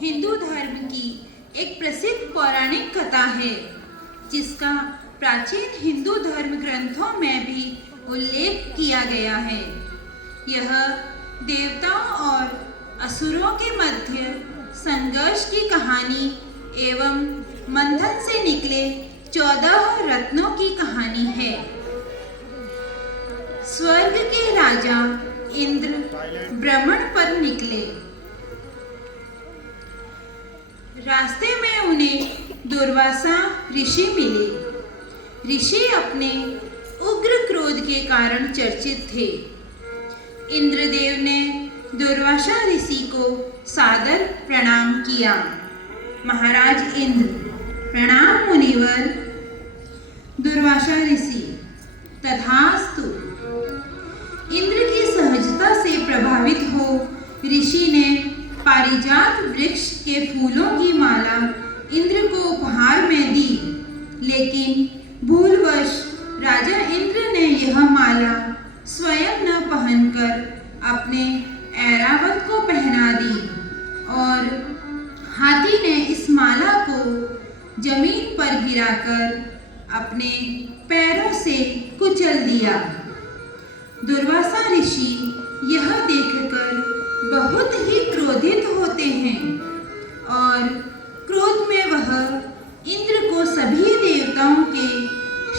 हिंदू धर्म की एक प्रसिद्ध पौराणिक कथा है जिसका प्राचीन हिंदू धर्म ग्रंथों में भी उल्लेख किया गया है। यह देवताओं और असुरों के मध्य संघर्ष की कहानी एवं मंथन से निकले 14 रत्नों की कहानी है। स्वर्ग के राजा इंद्र भ्रमण पर निकले। रास्ते में उन्हें दुर्वासा ऋषि मिले। ऋषि अपने उग्र क्रोध के कारण चर्चित थे। इंद्रदेव ने दुर्वासा ऋषि को सादर प्रणाम किया। महाराज इंद्र, प्रणाम मुनिवर। दुर्वासा ऋषि, तथास्तु। इंद्र की सहजता से प्रभावित हो ऋषि ने पारिजात वृक्ष के फूलों की माला इंद्र को उपहार में दी, लेकिन भूलवश राजा इंद्र ने यह माला स्वयं न पहनकर अपने ऐरावत को पहना दी और हाथी ने इस माला को जमीन पर गिराकर अपने पैरों से कुचल दिया। दुर्वासा ऋषि यह देखकर बहुत ही क्रोधित होते हैं और क्रोध में वह इंद्र को सभी देवताओं के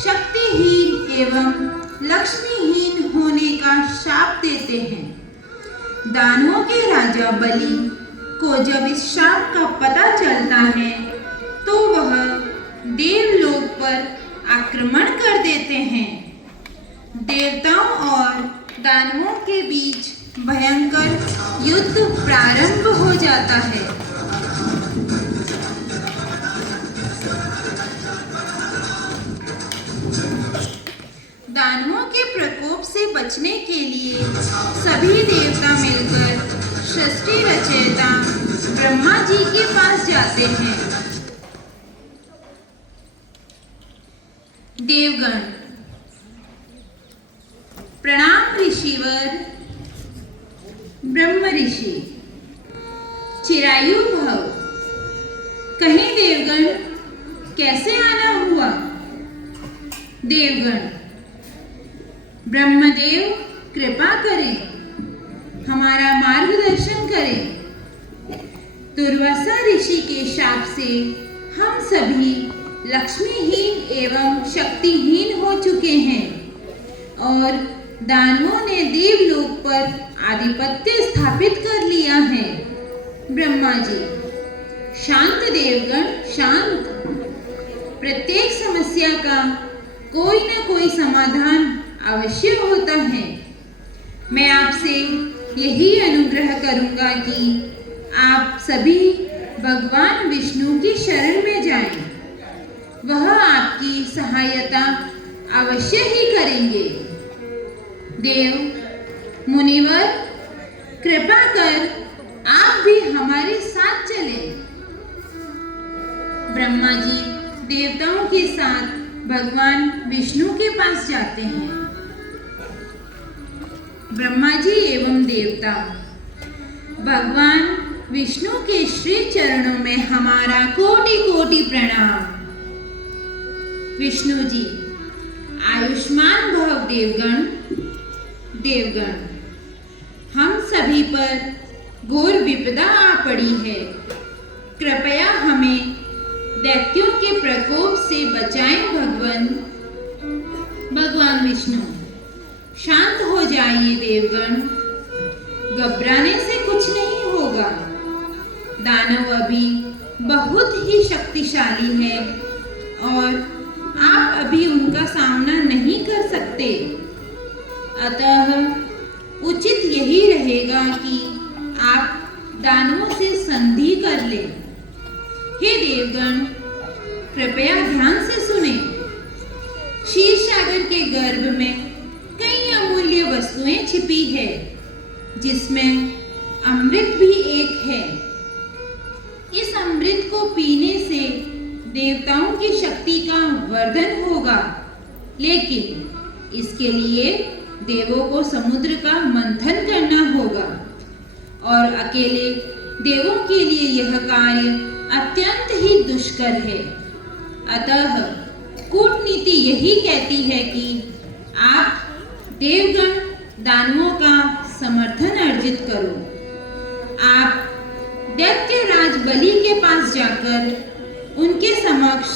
शक्तिहीन एवं लक्ष्मीहीन होने का शाप देते हैं। दानवों के राजा बलि को जब इस शाप का पता चलता है तो वह देवलोक पर आक्रमण कर देते हैं। देवताओं और दानवों के बीच भयंकर युद्ध प्रारंभ हो जाता है। दानवों के प्रकोप से बचने के लिए सभी देवता मिलकर सृष्टि रचयिता ब्रह्मा जी के पास जाते हैं। देवगण, प्रणाम ऋषिवर। ब्रह्म ऋषि, चिरायु भव। कहीं देवगण, कैसे आना हुआ? देवगण, ब्रह्मदेव कृपा करें, हमारा मार्गदर्शन करें। दुर्वासा ऋषि के शाप से हम सभी लक्ष्मीहीन एवं शक्तिहीन हो चुके हैं और दानवों ने देवलोक पर आधिपत्य स्थापित कर लिया है। ब्रह्मा जी, शांत देवगण, शांत। प्रत्येक समस्या का कोई न कोई समाधान अवश्य होता है। मैं आपसे यही अनुग्रह करूंगा कि आप सभी भगवान विष्णु की शरण में जाएं। वह आपकी सहायता अवश्य ही करेंगे। देव, मुनिवर, कृपा कर आप भी हमारे साथ चलें। ब्रह्मा जी देवताओं के साथ भगवान विष्णु के पास जाते हैं। ब्रह्मा जी एवं देवता, भगवान विष्णु के श्री चरणों में हमारा कोटि कोटि प्रणाम। विष्णु जी, आयुष्मान भव देवगण। देवगण, हम सभी पर घोर विपदा आ पड़ी है। कृपया हमें दैत्यों के प्रकोप से बचाएं भगवान। भगवान विष्णु, शांत हो जाइए देवगण, घबराने से कुछ नहीं होगा। दानव अभी बहुत ही शक्तिशाली है और आप अभी उनका सामना नहीं कर सकते। अतः उचित यही रहेगा कि आप दानवों से संधि कर लें। हे देवगण, कृपया ध्यान से सुने। क्षीर सागर के गर्भ में कई अमूल्य वस्तुएं छिपी है, जिसमें अमृत भी एक है। इस अमृत को पीने से देवताओं की शक्ति का वर्धन होगा, लेकिन इसके लिए देवों को समुद्र का मंथन करना होगा और अकेले देवों के लिए यह कार्य अत्यंत ही दुष्कर है। अतः कूटनीति यही कहती है कि आप देवगण दानवों का समर्थन अर्जित करो। आप दैत्यराज बलि के पास जाकर उनके समक्ष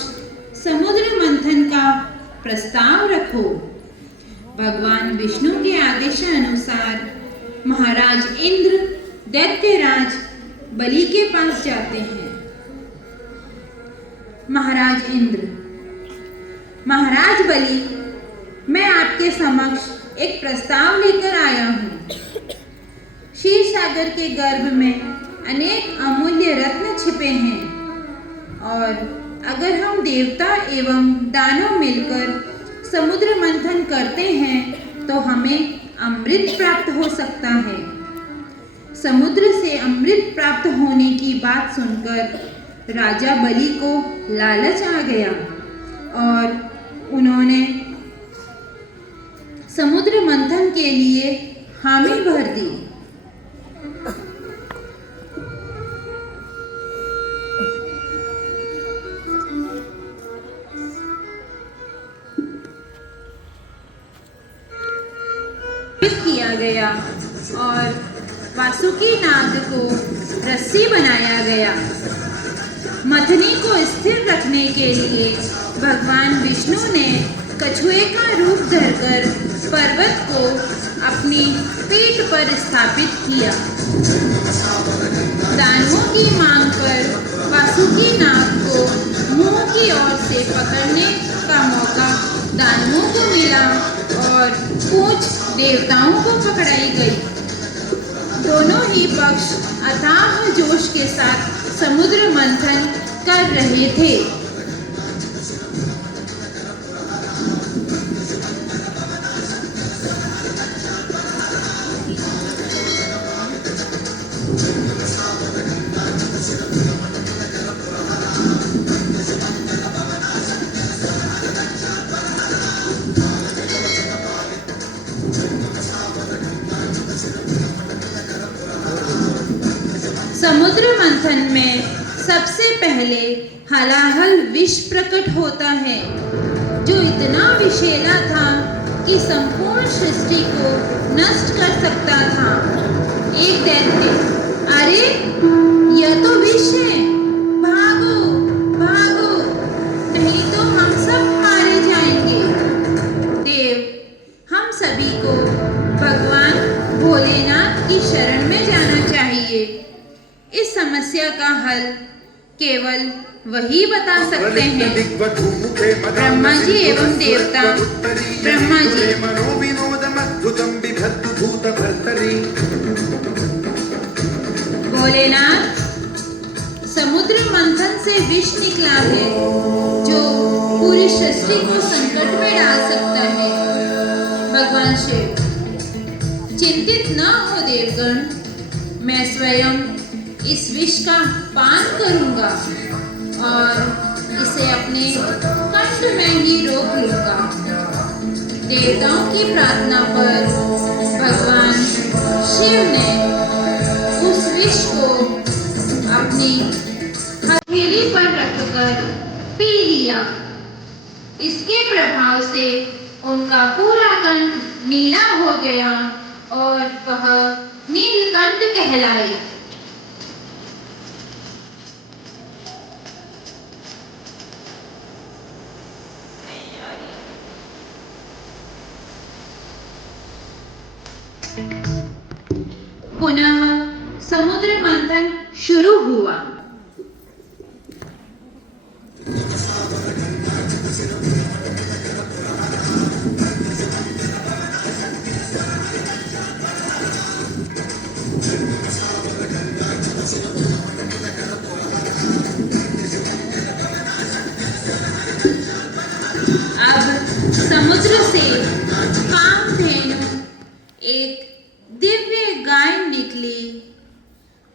समुद्र मंथन का प्रस्ताव रखो। भगवान विष्णु के आदेशानुसार महाराज इंद्र दैत्यराज बलि के पास जाते हैं। महाराज इंद्र, महाराज बलि, मैं आपके समक्ष एक प्रस्ताव लेकर आया हूँ। क्षीर सागर के गर्भ में अनेक अमूल्य रत्न छिपे हैं और अगर हम देवता एवं दानव मिलकर समुद्र मंथन करते हैं तो हमें अमृत प्राप्त हो सकता है। समुद्र से अमृत प्राप्त होने की बात सुनकर राजा बलि को लालच आ गया और उन्होंने समुद्र मंथन के लिए हामी भर दी। किया गया और वासुकी नाग को रस्सी बनाया गया। मथनी को स्थिर रखने के लिए भगवान विष्णु ने कछुए का रूप धरकर पर्वत को अपनी पीठ पर स्थापित किया। दानवों की मांग पर वासुकी नाग को मुंह की ओर से पकड़ने का मौका दानवों को मिला और पूंछ देवताओं को पकड़ाई गई। दोनों ही पक्ष अथाह जोश के साथ समुद्र मंथन कर रहे थे। समुद्र मंथन में सबसे पहले हलाहल विष प्रकट होता है, जो इतना विषैला था कि संपूर्ण सृष्टि को नष्ट कर सकता था। एक दैत्य, अरे यह तो विष है, भागो भागो, नहीं तो हम सब मारे जाएंगे। देव, हम सभी को भगवान भोलेनाथ की शरण में जाना चाहिए। इस समस्या का हल केवल वही बता सकते हैं। ब्रह्मा जी एवं देवता। ब्रह्मा जी, भोलेनाथ, समुद्र मंथन से विष निकला है जो पूरी सृष्टि को संकट में डाल सकता है। भगवान शिव, चिंतित न हो देवगण, मैं स्वयं इस विष का पान करूंगा और इसे अपने कंठ में ही रोक लूंगा। देवताओं की प्रार्थना पर भगवान शिव ने उस विष को अपनी हथेली पर रखकर पी लिया। इसके प्रभाव से उनका पूरा कंठ नीला हो गया और वह नीलकंठ कहलाए। पुनः समुद्र मंथन शुरू हुआ। अब समुद्र से कामधेनु, एक दिव्य गाय निकली,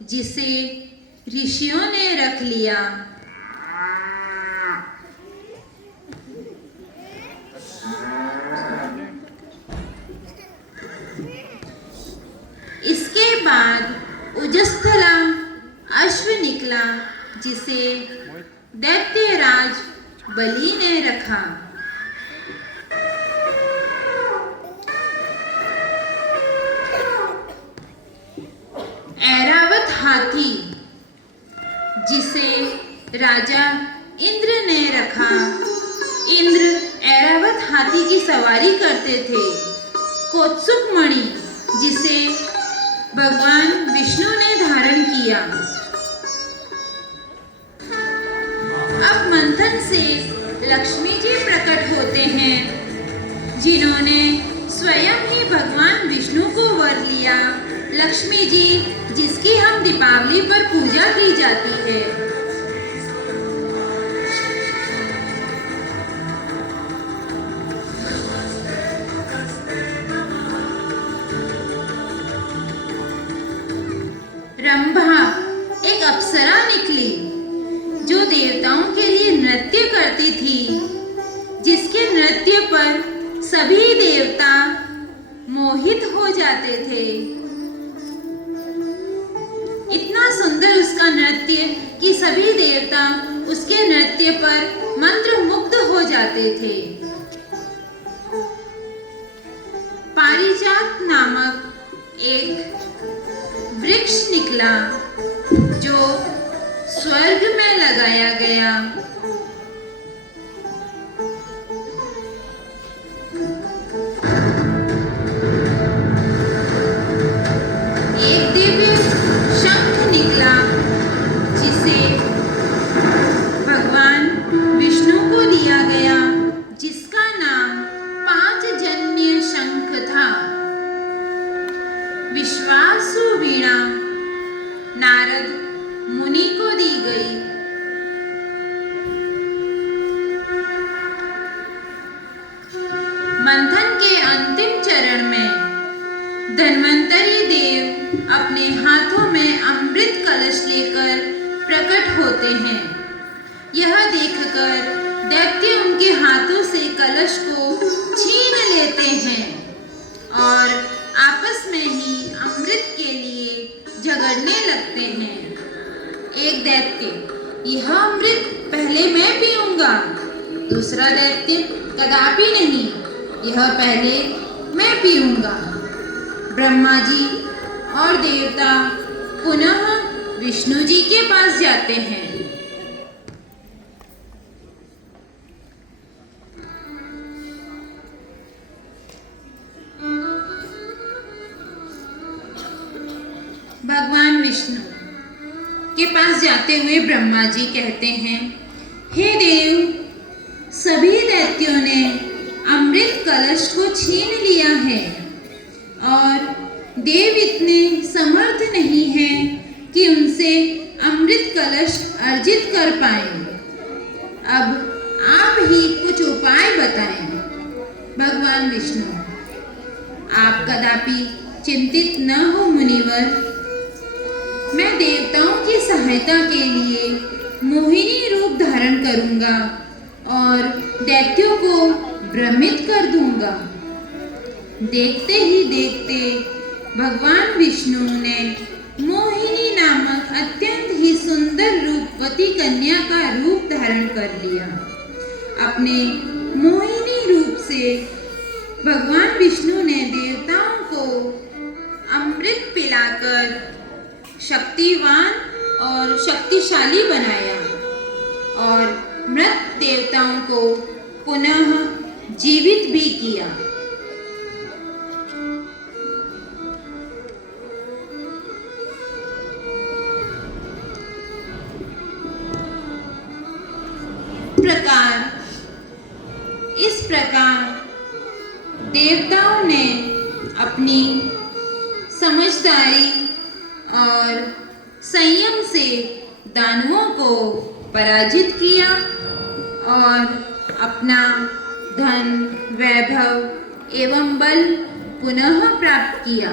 जिसे ऋषियों ने रख लिया। इसके बाद उजस्थला अश्व निकला जिसे दैत्यराज बलि ने रखा। ऐरावत हाथी जिसे राजा इंद्र ने रखा। इंद्र ऐरावत हाथी की सवारी करते थे। कौत्सुक मणि जिसे भगवान विष्णु ने धारण किया। अब मंथन से लक्ष्मी जी प्रकट होते हैं, जिन्होंने स्वयं ही भगवान विष्णु को वर लिया। लक्ष्मी जी जिसकी हम दीपावली पर पूजा की जाती है। रंभा एक अप्सरा निकली जो देवताओं के लिए नृत्य करती थी, जिसके नृत्य पर सभी देवता मोहित हो जाते थे। इतना सुंदर उसका नृत्य कि सभी देवता उसके नृत्य पर मंत्रमुग्ध हो जाते थे। पारिजात नामक एक वृक्ष निकला जो स्वर्ग में लगाया गया। एक दिव्य शंख निकला जिसे भगवान विष्णु को दिया गया, जिसका नाम पांचजन्य शंख था। विश्वासु वीणा नारद मुनि को दी गई। मंथन के अंतिम चरण में धन्वंतरी देव अपने हाथों में अमृत कलश लेकर प्रकट होते हैं। यह देखकर दैत्य उनके हाथों से कलश को छीन लेते हैं और आपस में ही अमृत के लिए झगड़ने लगते हैं। एक दैत्य, यह अमृत पहले मैं पीऊंगा। दूसरा दैत्य, कदापि नहीं, यह पहले मैं पीऊंगा। ब्रह्मा जी और देवता पुनः विष्णु जी के पास जाते हैं। भगवान विष्णु के पास जाते हुए ब्रह्मा जी कहते हैं, हे देव, सभी दैत्यों ने अमृत कलश को छीन लिया है और देव इतने समर्थ नहीं हैं कि उनसे अमृत कलश अर्जित कर पाएं। अब आप ही कुछ उपाय बताएं। भगवान विष्णु, आप कदापि चिंतित न हो मुनिवर। मैं देवताओं की सहायता के लिए मोहिनी रूप धारण करूंगा और दैत्यों को भ्रमित कर दूंगा। देखते ही देखते भगवान विष्णु ने मोहिनी नामक अत्यंत ही सुंदर रूपवती कन्या का रूप धारण कर लिया। अपने मोहिनी रूप से भगवान विष्णु ने देवताओं को अमृत पिलाकर शक्तिवान और शक्तिशाली बनाया और मृत देवताओं को पुनः जीवित भी किया। इस प्रकार देवताओं ने अपनी समझदारी और संयम से दानवों को पराजित किया और अपना धन, वैभव एवं बल पुनः प्राप्त किया।